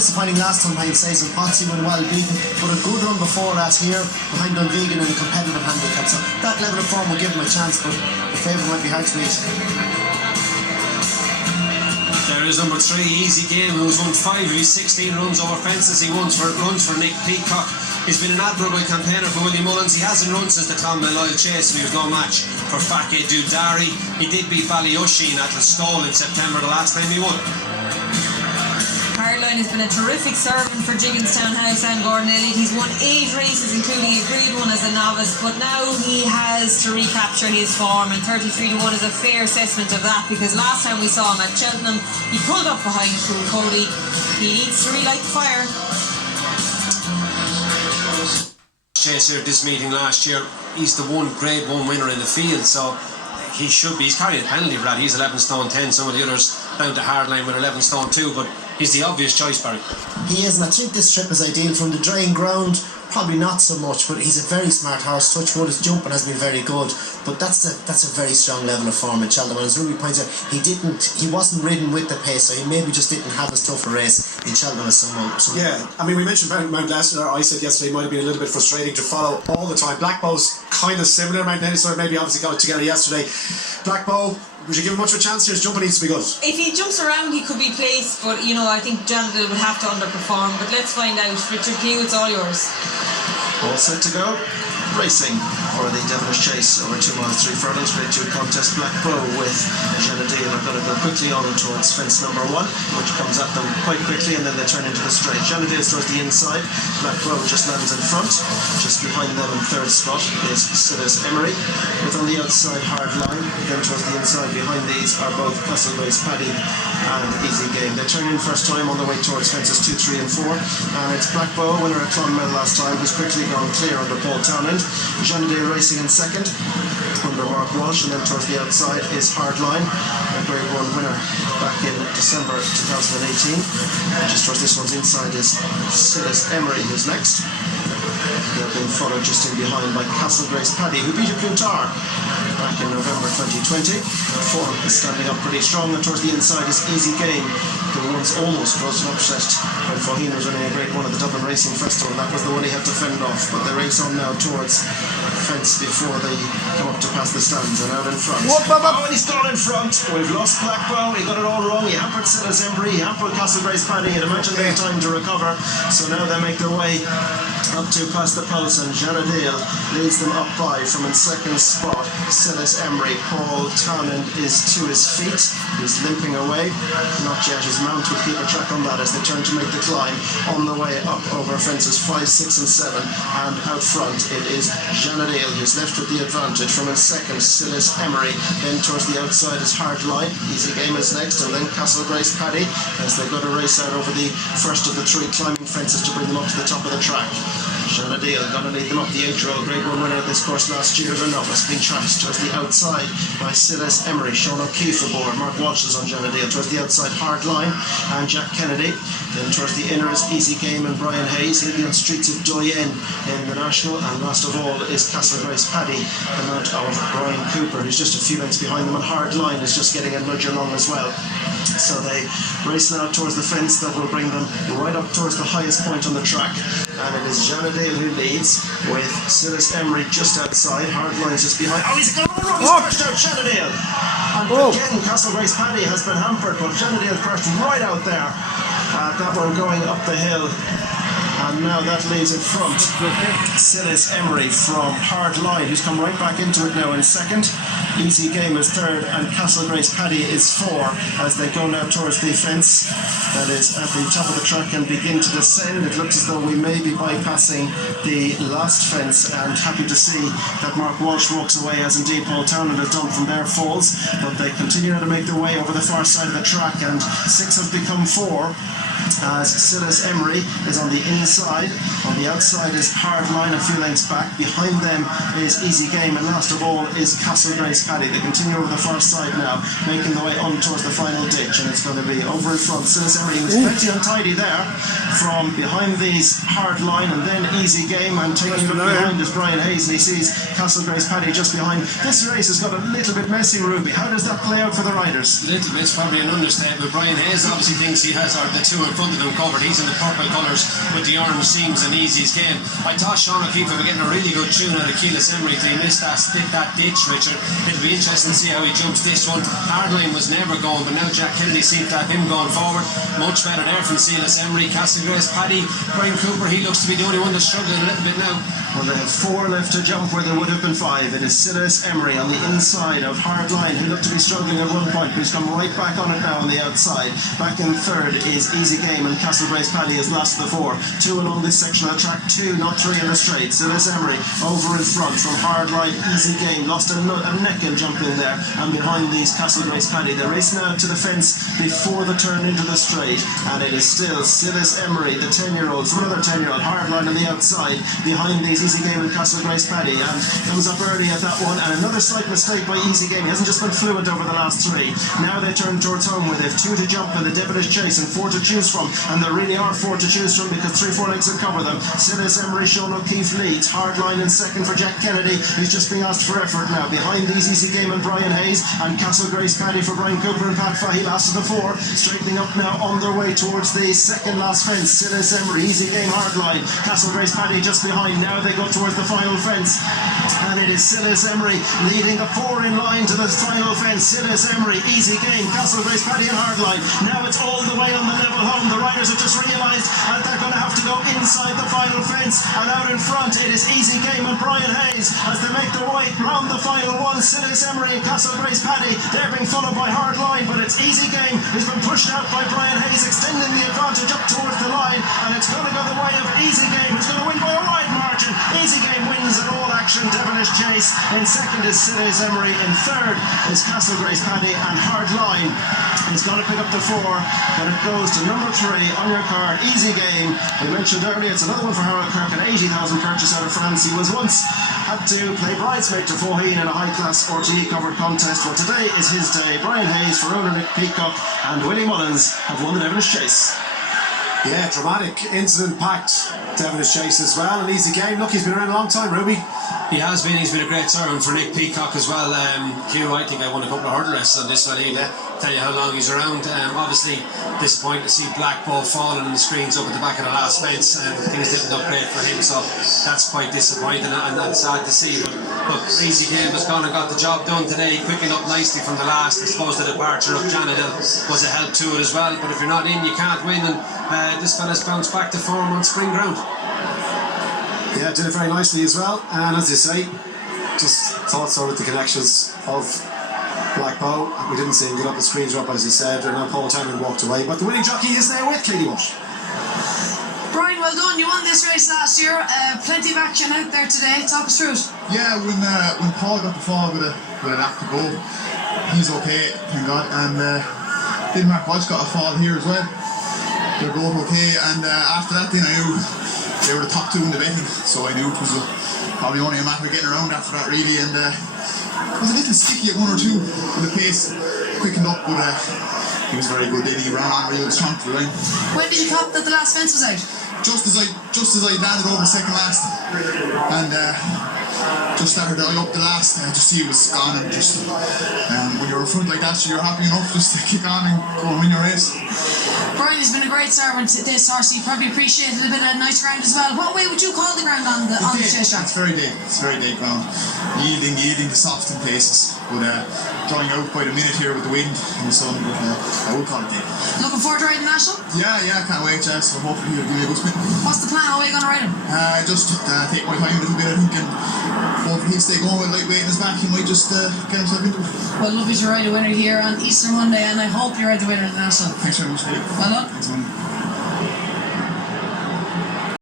disappointing last time behind Says and Potsy when well beaten, but a good run before that here behind Dunvegan in a competitive handicap. So that level of form will give him a chance, but the favourite might be hard to beat. There is number 3, Easy Game, who's won 5 of his 16 runs over fences. He runs for Nick Peacock. He's been an admirable campaigner for Willie Mullins. He hasn't run since the Clonmel Oil Chase, and he was no match for Fake Dudari. He did beat Ballyosheen at Listowel in September, the last time he won. Hardline has been a terrific servant for Jigginstown House and Gordon Elliott. He's won 8 races, including a Grade 1 as a novice, but now he has to recapture his form, and 33-1 is a fair assessment of that, because last time we saw him at Cheltenham, he pulled up behind Cool Cody. He needs to relight the fire. Chase here at this meeting last year, he's the Grade 1 winner in the field, so he's carrying a penalty for that. He's 11 stone 10, some of the others down to Hardline with 11 stone 2, but he's the obvious choice, Barry. He is, and I think this trip is ideal from the drying ground. Probably not so much, but he's a very smart horse. Touchwood, his jumping has been very good, but that's a very strong level of form in Cheltenham. And as Ruby points out, he wasn't ridden with the pace, so he maybe just didn't have as tough a race in Cheltenham as some. Yeah, I mean, we mentioned Mount Leicester. I said yesterday it might have been a little bit frustrating to follow all the time. Blackbow's kind of similar. Mount Leicester maybe obviously got it together yesterday. Blackbow, would you give him much of a chance here? His jumping needs to be good. If he jumps around, he could be placed, but I think Jonathan would have to underperform. But let's find out. Richard Pugh, it's all yours. All set to go. Racing for the Devenish Chase over 2 miles 3 furlongs. Grade 2 contest. Black Bow with Janadale are going to go quickly on towards fence number 1, which comes at them quite quickly, and then they turn into the straight. Janadale towards the inside. Black Bow just lands in front. Just behind them in 3rd spot is Cilaos Emery, with on the outside Hard Line. Again towards the inside. Behind these are both Castlegrace Paddy and Easy Game. They turn in first time on the way towards fences 2, 3 and 4, and it's Black Bow, winner at Clonmel last time, who's quickly gone clear under Paul Townend. Janadale racing in second under Mark Walsh, and then towards the outside is Hardline, a Grade 1 winner back in December 2018. And just towards this one's inside is Cilaos Emery, who's next. They're being followed just in behind by Castlegrace Paddy, who beat a Clontar back in November 2020. The form is standing up pretty strong, and towards the inside is Easy Game, who once almost caused an upset when Faugheen was running a Grade 1 at the Dublin Racing Festival. That was the one he had to fend off, but they race on now towards fence before they come up to pass the stands, and out in front. Oh, and he's gone in front. We've lost Blackbow. He got it all wrong. He hampered Cilaos Emery. He hampered Castlegrace Paddy. You'd imagine they had time to recover. So now they make their way up to past the post, and Janadale leads them up by from in second spot. Cilaos Emery. Paul Townend is to his feet. He's limping away. Not yet. His mount will keep a track on that as they turn to make the climb on the way up over fences 5, 6 and 7, and out front it is Janadale who's left with the advantage. From in second, Cilaos Emery. Then towards the outside is Hard Line. Easy Game is next, and then Castlegrace Paddy as they go to race out over the first of the 3 climbing fences to bring them up to the top of the track. Janadale going to lead them up. The 8-year-old Grade 1 winner of this course last year, the novice, being tracked towards the outside by Cilaos Emery. Sean O'Keefe aboard. Mark Walsh is on Janadale. Towards the outside, Hard Line and Jack Kennedy. Then towards the inner is Easy Game and Brian Hayes. He'll be on Streets of Doyen in the National. And last of all is Castlegrace Paddy, the mount of Brian Cooper, who's just a few lengths behind them. And Hard Line is just getting a nudge along as well. So they race now towards the fence that will bring them right up towards the highest point on the track. And it is Janadale who leads, with Cilaos Emery just outside. Hardline's just behind. Oh, he's going to run! He's crashed out Janadale! And again, Castlegrace Paddy has been hampered, but Janadale crashed right out there. That one going up the hill. And now that leaves in front Cilaos Emery from Hard Line, who's come right back into it now in second. Easy Game is third, and Castlegrace Paddy is 4 as they go now towards the fence that is at the top of the track and begin to descend. It looks as though we may be bypassing the last fence, and happy to see that Mark Walsh walks away, as indeed Paul Townend has done from their falls. But they continue to make their way over the far side of the track, and 6 have become 4 as Cilaos Emery is on the inside. On the outside is Hard Line, a few lengths back. Behind them is Easy Game, and last of all is Castlegrace Paddy. They continue over the far side now, making their way on towards the final ditch, and it's going to be over in front. Cilaos Emery was plenty untidy there from behind these Hard Line, and then Easy Game, and taking it behind is Brian Hayes, and he sees Castlegrace Paddy just behind. This race has got a little bit messy, Ruby. How does that play out for the riders? A little bit's probably an understatement. Brian Hayes obviously thinks he has the 2 in front of him covered. He's in the purple colours with the orange seams and Easy's game. I thought Sean O'Keefe would be getting a really good tune out of Cilaos Emery till he missed that ditch, Richard. It'll be interesting to see how he jumps this one. Hardline was never going, but now Jack Kennedy seems to have him going forward. Much better there from Cilaos Emery. Castlegrace Paddy, Brian Cooper, he looks to be the only one that's struggling a little bit now. Well, they have 4 left to jump where there would have been 5. It is Cilaos Emery on the inside of Hardline, who looked to be struggling at one point, but he's come right back on it now on the outside. Back in third is Easy Game, and Castlegrace Paddy is last of the 4. 2 along this section of the track, 2, not 3 in the straight. Cilaos Emery over in front from Hardline. Easy Game lost a neck and jump in there, and behind these Castlegrace Paddy. They're racing out to the fence before the turn into the straight, and it is still Cilaos Emery, the 10-year-old, from another 10-year-old. Hardline on the outside behind these Easy Game and Castlegrace Paddy, and comes up early at that one, and another slight mistake by Easy Game. He hasn't just been fluent over the last 3. Now they turn towards home where they've 2 to jump in the Devenish chase and 4 to choose from, and there really are 4 to choose from because 3-4 lengths will cover them. Cilaos Emery, Sean O'Keefe leads. Hardline in second for Jack Kennedy, who's just being asked for effort now. Behind these Easy Game and Brian Hayes, and Castlegrace Paddy for Brian Cooper and Pat Fahey, last of the 4, straightening up now on their way towards the second last fence. Cilaos Emery, Easy Game, Hardline, Castlegrace Paddy just behind. Now they go towards the final fence, and it is Cilaos Emery leading the 4 in line to the final fence. Cilaos Emery, Easy Game, Castlegrace Paddy and Hardline. Now it's all the way on the level home. The riders have just realised that they're going to have to go inside the final fence, and out in front it is Easy Game and Brian Hayes as they make their way round the final one. Cilaos Emery and Castlegrace Paddy, they're being followed by Hardline, but it's Easy Game who's been pushed out by Brian Hayes, extending the advantage up towards the line, and it's going to go the way of Easy Game, who's going to win by a wide margin. Easy Game wins an all-action Devenish chase. In second is Cilaos Emery. In third is Castlegrace Paddy, and Hardline is going to pick up the 4, but it goes to number 3 on your card, Easy Game. We mentioned earlier it's another one for Harold Kirk, an 80,000 purchase out of France. He was once had to play bridesmaid to Faugheen in a high-class RTE covered contest. Well, today is his day. Brian Hayes, Verona Nick Peacock and Willie Mullins have won the Devenish chase. Yeah, dramatic, incident-packed Devenish chase as well. An Easy Game. Look, he's been around a long time, Ruby. He has been. He's been a great servant for Nick Peacock as well. Hugh, I think I won a couple of hurdle races on this one. Tell you how long he's around. Obviously disappointing to see Blackbow falling on the screens up at the back of the last fence, and things didn't look great for him, so that's quite disappointing and that's sad to see. But Easy Game has gone and got the job done today, quickened up nicely from the last. I suppose the departure of Janet was a help to it as well, but if you're not in you can't win, and this fella's bounced back to form on spring ground. Yeah, did it very nicely as well, and as you say, just thoughts over the connections of Blackbow. We didn't see him get up the screens up as he said, and now Paul Tynan walked away, but the winning jockey is there with Katie Walsh. Brian, well done. You won this race last year. Plenty of action out there today. Talk us through it. Yeah, when Paul got the fall with a lap to go, he's okay, thank God. And then Mark Walsh got a fall here as well. They're both okay, and after that then I knew they were the top 2 in the betting, so I knew it was probably only a matter of getting around after that really, and it was a little sticky at 1 or 2 when the pace quickened up, but he was very good then. He ran on real strong to the line. When did you cop that the last fence was out? Just as I landed over second last, and just started to eye up the last, just see it was gone, and just when you're in front like that, so you're happy enough just to kick on and go and win your race. Brian has been a great servant to this horse. You probably appreciate a bit of nice ground as well. What way would you call the ground on the chase track? It's very dead ground. Yielding to soft in places, but drawing out by the minute here with the wind and the sun, but I would call it dead. Looking forward to riding National? Yeah, I can't wait, so hopefully he'll give me a good spin. What's the plan? How are you going to ride him? Just take my time a little bit, I think, and hopefully he'll stay going with lightweight in his back. He might just get himself into it. Well, lovely to ride a winner here on Easter Monday, and I hope you ride the winner of the National. Thanks very much, Dave. Well done. Thanks, man.